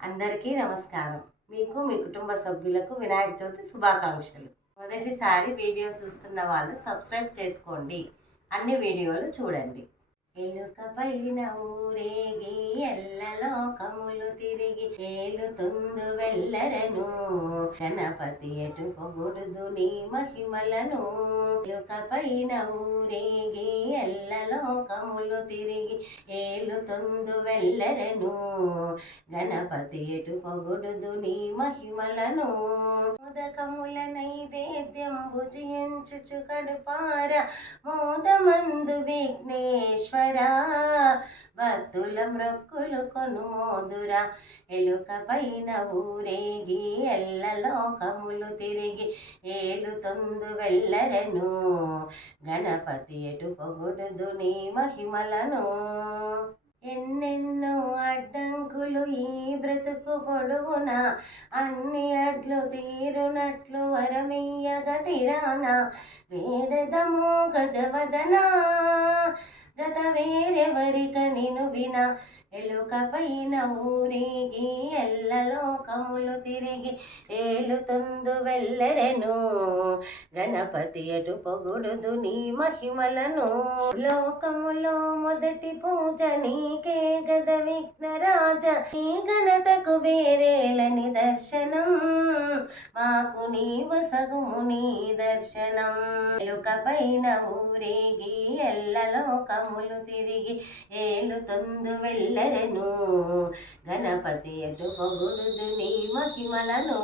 అందరికీ నమస్కారం. మీకు మీ కుటుంబ సభ్యులకు వినాయక చవితి శుభాకాంక్షలు. మొదటిసారి వీడియో చూస్తున్న వాళ్ళు సబ్స్క్రైబ్ చేసుకోండి. అన్ని వీడియోలు చూడండి. ఎలుక పైన ఊరేగి ఎల్లలోకములు తిరిగి ఏలుతుందు వెళ్ళరను గణపతి ఎటు పొగుడుదు నీ మహిమలను. ఎలుక పైన ఊరేగి ఎల్లలోకములు తిరిగి ఏలుతుందు వెళ్ళరను గణపతి ఎటు పొగుడుదు నీ మహిమలను. మోదకముల నైవేద్యం భుజించుచు కడుపార. మోదమందు విఘ్నేశ్వరా. భక్తుల మృక్కులు కొనుమోదురా ఎలుక పైన ఊరేగి ఎల్లలోకములు తిరిగి ఏలుతొందు వెళ్ళరను గణపతి ఎటు పొగుడుదు నీ మహిమలను. ఎన్నెన్నో అడ్డంకులు ఈ బ్రతుకు పొడువున. అన్ని అడ్లు తీరునట్లు వరమీయగ తిరానా. వేడదమో గజవదనా. కథ వేరెవరిక నిను వినా? ఎలుక పైన ఎల్లలోకములు తిరిగి ఏలుతుందు వెళ్ళరెను గణపతి ఎటు పొగుడుదు నీ మహిమలను? లోకములో మొదటి పూజ నీకే గద విఘ్నరాజ. నీ ఘనతకు వేరేలని నిదర్శనం మాకు నీవు సగుము నీ దర్శనం ఎలుక పైన ఊరేగి ఎల్లలోకములు తిరిగి ఏలుతుందు వెళ్ళరను. గణపతి ఎటు పొగుడుదు నీ మహిమలను.